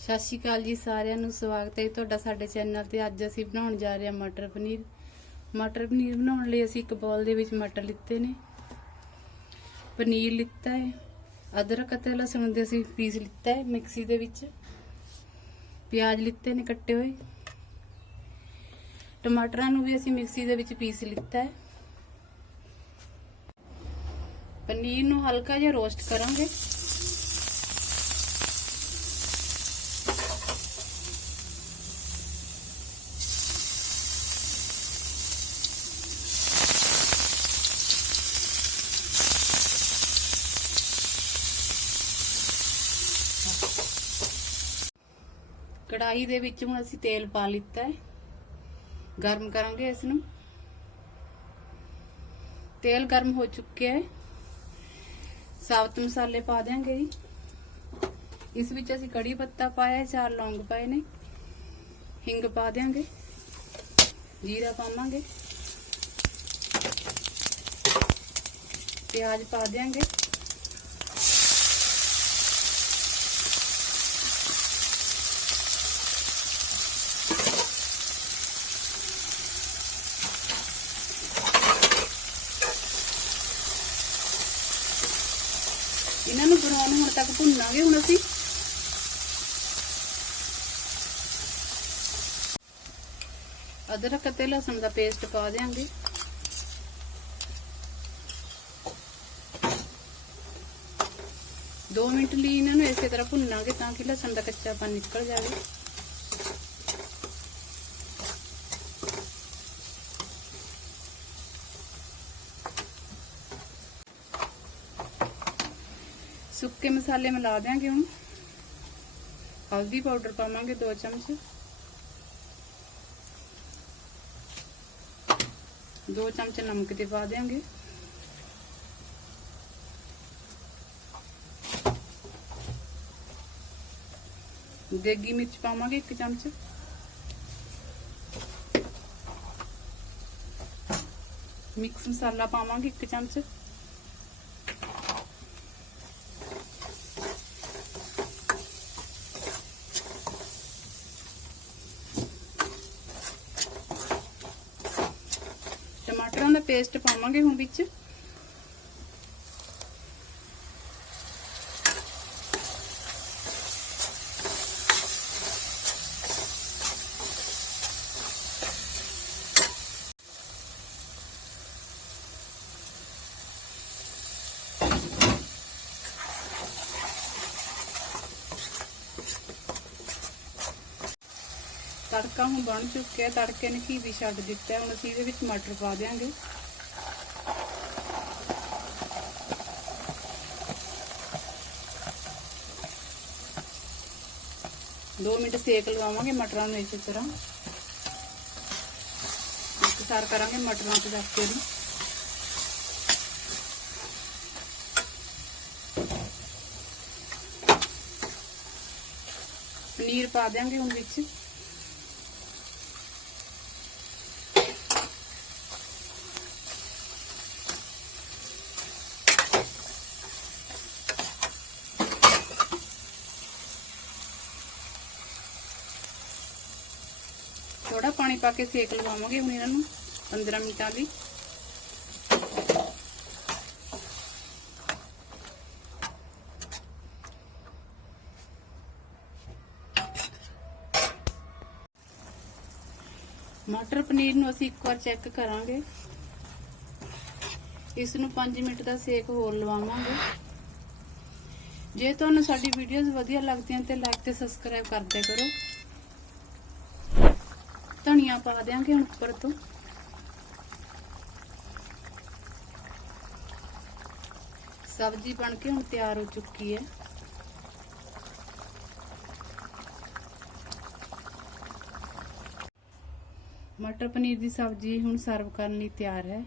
ਸਤਿ ਸ਼੍ਰੀ ਅਕਾਲ ਜੀ ਸਾਰਿਆਂ ਨੂੰ, ਸਵਾਗਤ ਹੈ ਜੀ ਤੁਹਾਡਾ ਸਾਡੇ ਚੈਨਲ ਤੇ। ਅੱਜ ਅਸੀਂ ਬਣਾਉਣ ਜਾ ਰਹੇ ਹਾਂ ਮਟਰ ਪਨੀਰ। ਮਟਰ ਪਨੀਰ ਬਣਾਉਣ ਲਈ ਅਸੀਂ ਇੱਕ ਬੋਲ ਦੇ ਵਿੱਚ ਮਟਰ ਲਿੱਤੇ ਨੇ। ਪਨੀਰ ਲਿੱਤਾ ਹੈ, ਅਦਰਕ ਅਤੇ ਲਸਣ ਦੇ ਅਸੀਂ ਪੀਸ ਲਿੱਤਾ ਹੈ ਮਿਕਸੀ ਦੇ ਵਿੱਚ। ਪਿਆਜ਼ ਲਿੱਤੇ ਨੇ ਕੱਟੇ ਹੋਏ। ਟਮਾਟਰਾਂ ਨੂੰ ਵੀ ਅਸੀਂ ਮਿਕਸੀ ਦੇ ਵਿੱਚ ਪੀਸ ਲਿੱਤਾ ਹੈ। ਪਨੀਰ ਨੂੰ ਹਲਕਾ ਜਿਹਾ ਰੋਸਟ ਕਰਾਂਗੇ। ਕੜਾਹੀ ਦੇ ਵਿੱਚ ਹੁਣ ਅਸੀਂ ਤੇਲ ਪਾ ਲਿੱਤਾ ਹੈ। ਗਰਮ ਕਰਾਂਗੇ ਇਸ ਨੂੰ ਤੇਲ ਗਰਮ ਹੋ ਚੁੱਕਿਆ ਹੈ। ਸਾਬਤ ਮਸਾਲੇ ਪਾ ਦਿਆਂਗੇ ਜੀ। ਇਸ ਵਿੱਚ ਅਸੀਂ ਕੜੀ ਪੱਤਾ ਪਾਇਆ, ਚਾਰ ਲੌਂਗ ਪਾਏ ਨੇ। ਹਿੰਗ ਪਾ ਦਿਆਂਗੇ। ਜੀਰਾ ਪਾਵਾਂਗੇ। ਪਿਆਜ਼ ਪਾ ਦਿਆਂਗੇ। ਇਹਨਾਂ ਨੂੰ ਬਰਾਊਨ ਹੋਣ ਤੱਕ ਭੁੰਨਾਂਗੇ ਹੁਣ ਅਸੀਂ। ਅਦਰਕ ਅਤੇ ਲਸਣ ਦਾ ਪੇਸਟ ਪਾ ਦਿਆਂਗੇ। ਦੋ ਮਿੰਟ ਲਈ ਇਹਨਾਂ ਨੂੰ ਇਸੇ ਤਰ੍ਹਾਂ ਭੁੰਨਾਂਗੇ ਤਾਂ ਕਿ ਲਸਣ ਦਾ ਕੱਚਾਪਨ ਨਿਕਲ ਜਾਵੇ। ਸੁੱਕੇ ਮਸਾਲੇ ਮਿਲਾ ਦਿਆਂਗੇ ਹੁਣ। ਹਲਦੀ ਪਾਊਡਰ ਪਾਵਾਂਗੇ 2 ਚਮਚ। 2 ਚਮਚ ਨਮਕ ਦੇ ਪਾ ਦਿਆਂਗੇ। ਦੇਗੀ ਮਿਰਚ ਪਾਵਾਂਗੇ 1 ਚਮਚ। ਮਿਕਸ ਮਸਾਲਾ ਪਾਵਾਂਗੇ 1 ਚਮਚ। ਟਮਾਟਰਾਂ ਦਾ ਪੇਸਟ ਪਾਵਾਂਗੇ ਹੁਣ ਵਿੱਚ। ਤੜਕਾ ਹੁਣ ਬਣ ਚੁੱਕਿਆ ਤੜਕੇ ਨੇ ਘੀ ਵੀ ਛੱਡ ਦਿੱਤਾ ਹੁਣ ਅਸੀਂ ਇਹਦੇ ਵਿੱਚ ਮਟਰ ਪਾ ਦਿਆਂਗੇ। ਦੋ ਮਿੰਟ ਸੇਕ ਲਵਾਵਾਂਗੇ ਮਟਰਾਂ ਨੂੰ ਇਸੇ ਤਰ੍ਹਾਂ। ਇੱਕ ਸਾਰ ਕਰਾਂਗੇ ਮਟਰਾਂ ਤੇ ਰੱਖ ਕੇ ਨੂੰ। ਪਨੀਰ ਪਾ ਦਿਆਂਗੇ ਹੁਣ ਵਿੱਚ। ਥੋੜਾ ਪਾਣੀ ਪਾ ਕੇ ਸੇਕ ਲਵਾਵਾਂਗੇ ਹੁਣ ਇਹਨਾਂ ਨੂੰ 15 ਮਿੰਟਾਂ ਲਈ। ਮਟਰ ਪਨੀਰ ਨੂੰ ਅਸੀਂ ਇੱਕ ਵਾਰ ਚੈੱਕ ਕਰਾਂਗੇ। ਇਸ ਨੂੰ 5 ਮਿੰਟ ਦਾ ਸੇਕ ਹੋਰ ਲਵਾਵਾਂਗੇ। ਜੇ ਤੁਹਾਨੂੰ ਸਾਡੀ ਵੀਡੀਓਜ਼ ਵਧੀਆ ਲੱਗਦੀਆਂ ਤੇ ਲਾਈਕ ਤੇ ਸਬਸਕ੍ਰਾਈਬ ਕਰਦੇ ਕਰੋ। ਧਨੀਆ ਪਾ ਦਿਆਂਗੇ ਹੁਣ ਉੱਪਰ ਤੋਂ। ਸਬਜ਼ੀ ਬਣ ਕੇ ਹੁਣ ਤਿਆਰ ਹੋ ਚੁੱਕੀ ਹੈ। ਮਟਰ ਪਨੀਰ ਦੀ ਸਬਜ਼ੀ ਹੁਣ ਸਰਵ ਕਰਨ ਲਈ ਤਿਆਰ ਹੈ।